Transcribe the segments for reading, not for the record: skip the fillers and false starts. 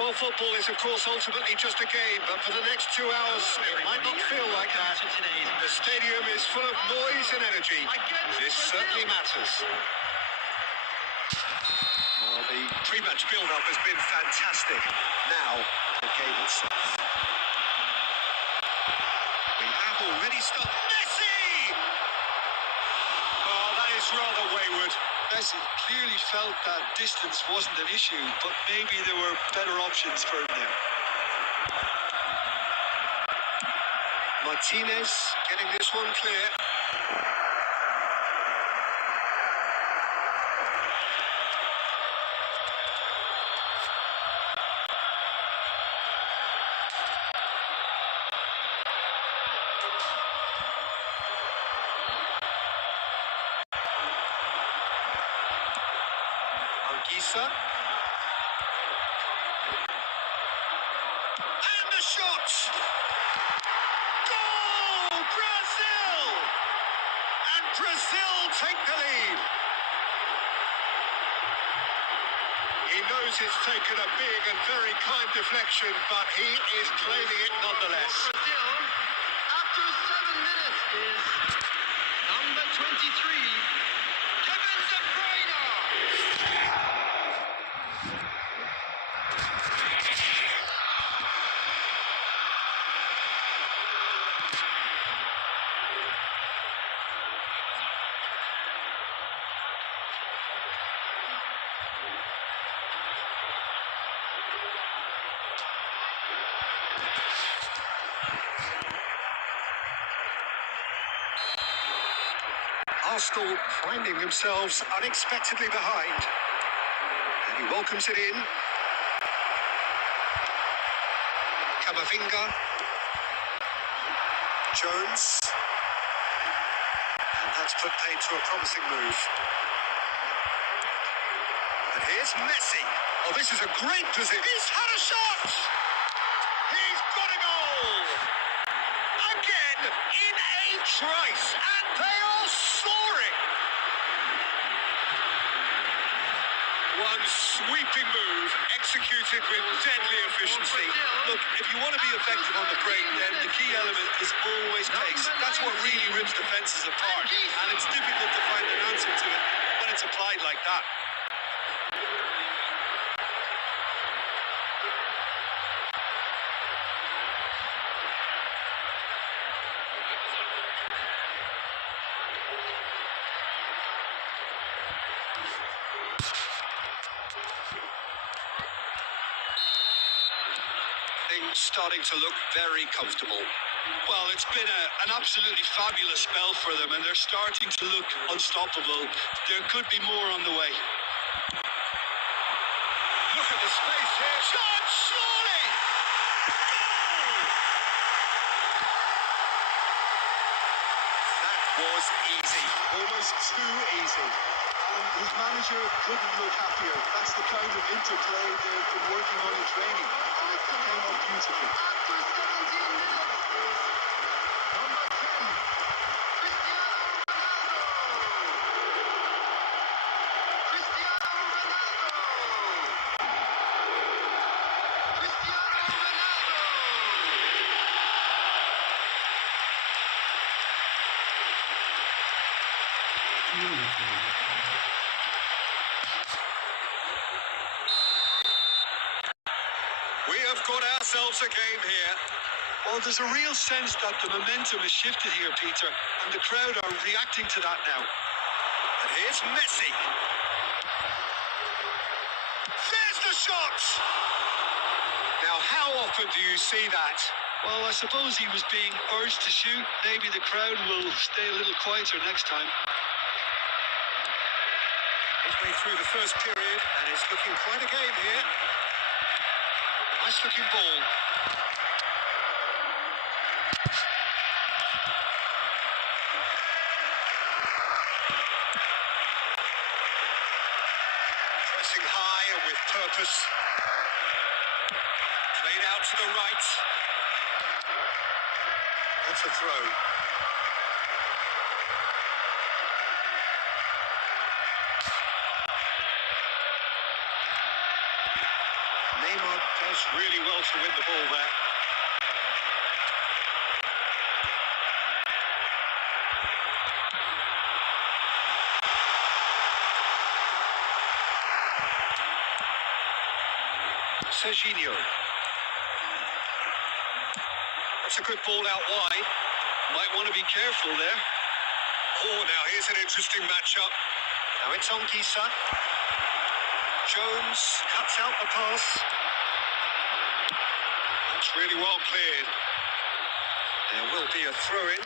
Well, football is, of course, ultimately just a game, but for the next 2 hours, it might not feel like that. The stadium is full of noise and energy. This certainly matters. Well, the pre-match build-up has been fantastic. Now, the game itself. We have already started. Messi! Oh, that is rather wayward. Messi clearly felt that distance wasn't an issue, but maybe there were better options for him there. Martinez getting this one clear. Gisa. And the shot! Goal! Brazil! And Brazil take the lead. He knows it's taken a big and very kind deflection, but he is claiming it nonetheless. Brazil, after 7 minutes, is number 23, Kevin De Bruyne. Arsenal finding themselves unexpectedly behind. And he welcomes it in. Camavinga. Jones. And that's put paid to a promising move. And here's Messi. Oh, this is a great position. He's had a shot! He's got a goal! Again, in a trice, and they are soaring! One sweeping move, executed with deadly efficiency. Look, if you want to be effective on the break, then the key element is always pace. That's what really rips defenses apart, and it's difficult to find an answer to it when it's applied like that. Things starting to look very comfortable. Well, it's been an absolutely fabulous spell for them, and they're starting to look unstoppable. There could be more on the way. Look at the space here. Shot, surely! Goal! That was easy. Almost too easy. And his manager couldn't look happier. That's the kind of interplay they've been working on in training. And it came out beautifully. After 17 minutes, is number 10, Cristiano Ronaldo. Cristiano Ronaldo. Cristiano Ronaldo. We have got ourselves a game here. Well, there's a real sense that the momentum has shifted here, Peter, and the crowd are reacting to that now. And here's Messi. There's the shot! Now, how often do you see that? Well, I suppose he was being urged to shoot. Maybe the crowd will stay a little quieter next time. Midway through the first period, and it's looking quite a game here. Nice looking ball. Pressing high and with purpose. Played out to the right. That's a throw. Neymar does Does really well to win the ball there. Serginho. That's a good ball out wide. Might want to be careful there. Oh, now here's an interesting matchup. Now it's on Gisa. Jones cuts out the pass. That's really well cleared. There will be a throw-in.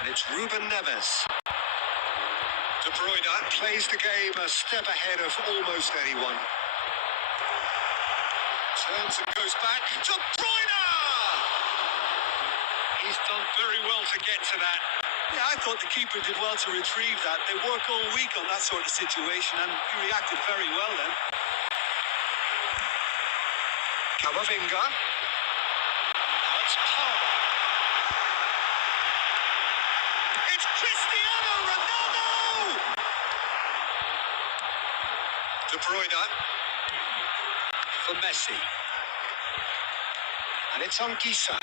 And it's Ruben Neves. De Bruyne plays the game a step ahead of almost anyone. Turns and goes back. De Bruyne! He's done very well to get to that. Yeah, I thought the keeper did well to retrieve that. They work all week on that sort of situation, and he reacted very well then. Camavinga. Now it's Palmer. It's Cristiano Ronaldo! De Bruyne for Messi. And it's on Gisa.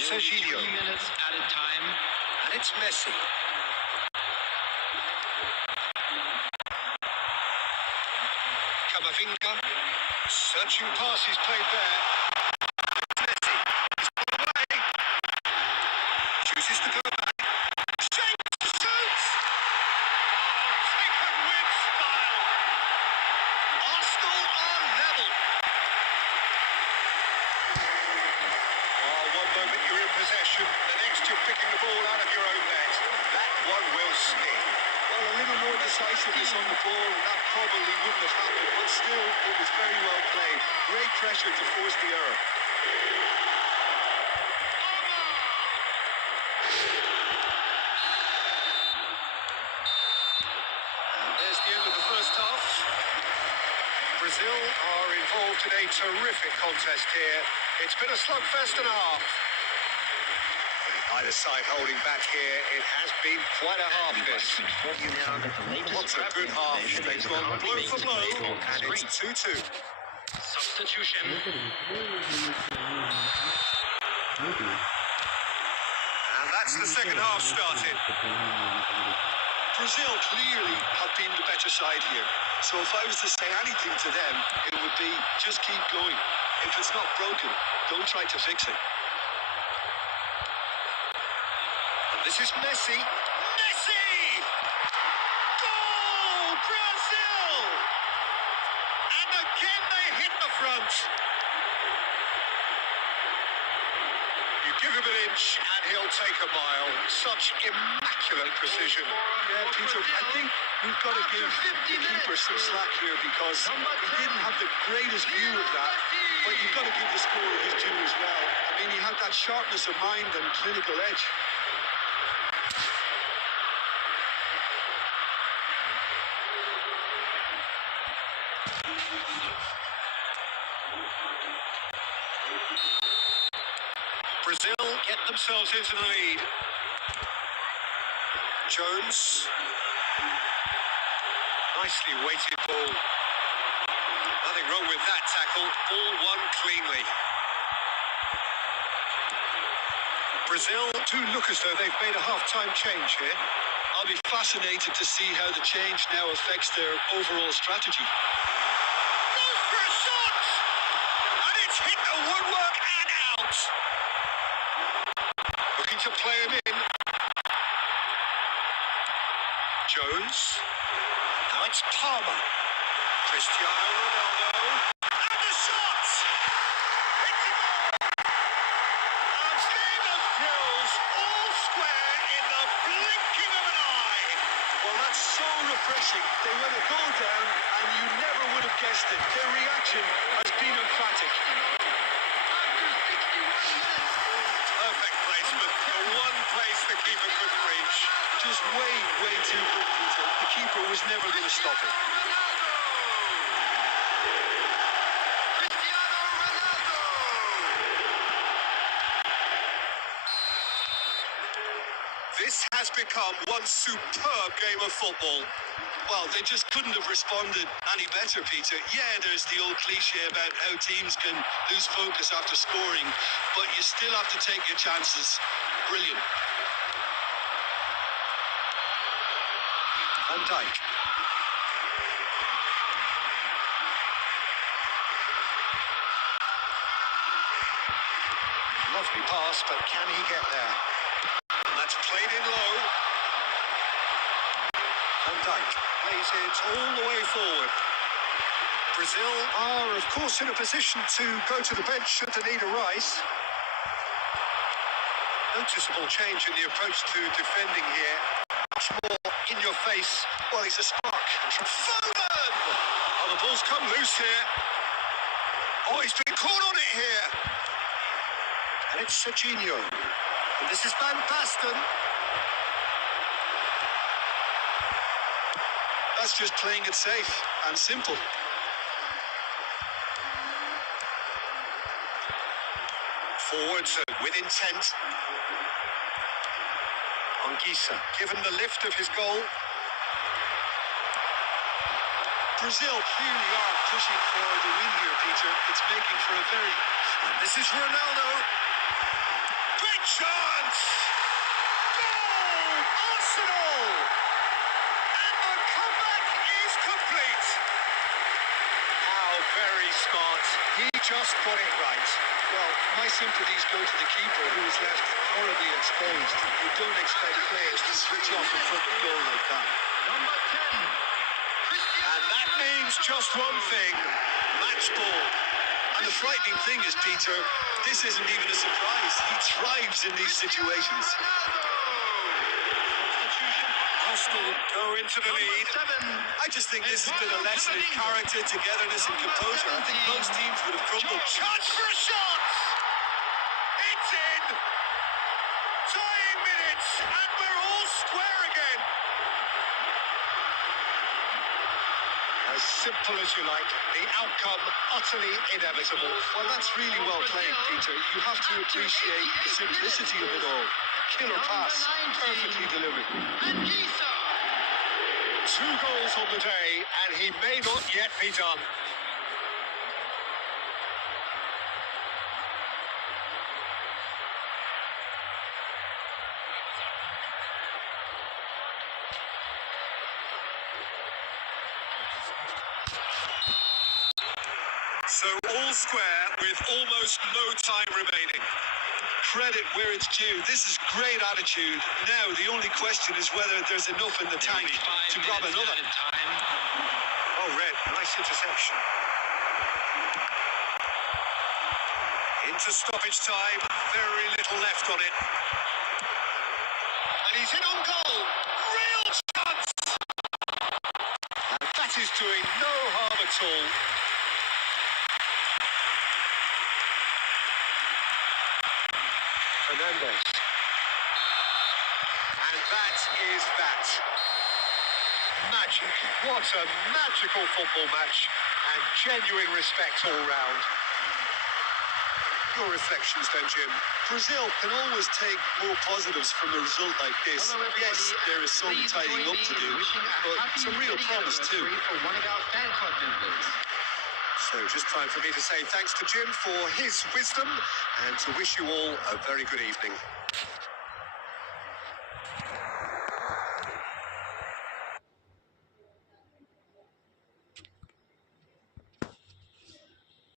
Serginho. 3 minutes at a time. And it's Messi. Camavinga. Searching pass is played there. Messi. He's put away. Chooses to go back. Shapes, shoots! Oh, taken with style. Arsenal are level. Oh, one moment you're in possession, the next you're picking the ball out of your own net. That one will sting. Well, a little more decisiveness on the ball, and that probably wouldn't have happened, but still, it was very well played. Great pressure to force the error. And there's the end of the first half. Brazil are involved in a terrific contest here. It's been a slugfest and a half. Either side holding back here. It has been quite a half this. What's a good half? They've gone blow for blow, and it's 2-2. Substitution. And that's the second half started. Brazil clearly have been the better side here. So if I was to say anything to them, it would be just keep going. If it's not broken, don't try to fix it. This is Messi. Messi! Goal! Brazil! And again they hit the front. You give him an inch and he'll take a mile. Such immaculate precision. Yeah, Peter, I think we've got to give the keeper some slack here because he didn't have the greatest view of that, but you've got to give the scorer his due as well. I mean, he had that sharpness of mind and clinical edge. Brazil get themselves into the lead. Jones. Nicely weighted ball. Nothing wrong with that tackle. All won cleanly. Brazil do look as though they've made a half-time change here. I'll be fascinated to see how the change now affects their overall strategy. Goes for a shot! And it's hit the woodwork and out. Looking to play him in. Jones. Now it's Palmer. Cristiano Ronaldo. And the shot! It's a goal! A game of thrills, all square in the blinking of an eye. Well, that's so refreshing. They let a goal down, and you never would have guessed it. Their reaction has been emphatic. Perfect placement. The one place the keeper couldn't reach. Just way too good, Peter. The keeper was never going to stop it. This has become one superb game of football. Well, they just couldn't have responded any better, Peter. Yeah, there's the old cliche about how teams can lose focus after scoring, but you still have to take your chances. Brilliant. Van Dijk. Lovely pass, but can he get there? And that's played in low. Van Dijk plays it all the way forward. Brazil are, of course, in a position to go to the bench should they need a rise. Noticeable change in the approach to defending here. Much more in your face. Well, he's a spark. From Foden! Oh, the ball's come loose here. Oh, he's been caught on it here. And it's Serginho. And this is Van Basten. That's just playing it safe and simple. Forwards with intent. Anguissa, given the lift of his goal. Brazil clearly are pushing for the win here, Peter. It's making for a very... And this is Ronaldo. Big chance! Goal! Arsenal! And the comeback is complete. How very smart. He just got it right. Well, my sympathies go to the keeper, who was left horribly exposed. You don't expect players to switch off in front of goal like that. Number 10. And that means just one thing. Match ball. And the frightening thing is, Peter, this isn't even a surprise. He thrives in these situations. Arsenal go into the lead. I just think this has been a lesson in character, togetherness and composure. I think most teams would have crumbled. Chance for a shot! It's in! Tying minutes, and we're all square again. As simple as you like, the outcome utterly inevitable. Well, that's really well played, Peter. You have to appreciate the simplicity of it all. Killer pass, perfectly delivered. Anguissa. 2 goals on the day, and he may not yet be done. So all square with almost no time remaining. Credit where it's due. This is great attitude. Now, the only question is whether there's enough in the tank to grab another. Time. Oh, Red, nice interception. Into stoppage time, very little left on it. And he's in on goal. Real chance! And that is doing no harm at all. Fernandez. And that is that. Magic. What a magical football match. And genuine respect all round. Your reflections then, Jim? Brazil can always take more positives from a result like this. Yes, there is some tidying up to do, but some real promise too. For one of our fan club members. So just time for me to say thanks to Jim for his wisdom and to wish you all a very good evening.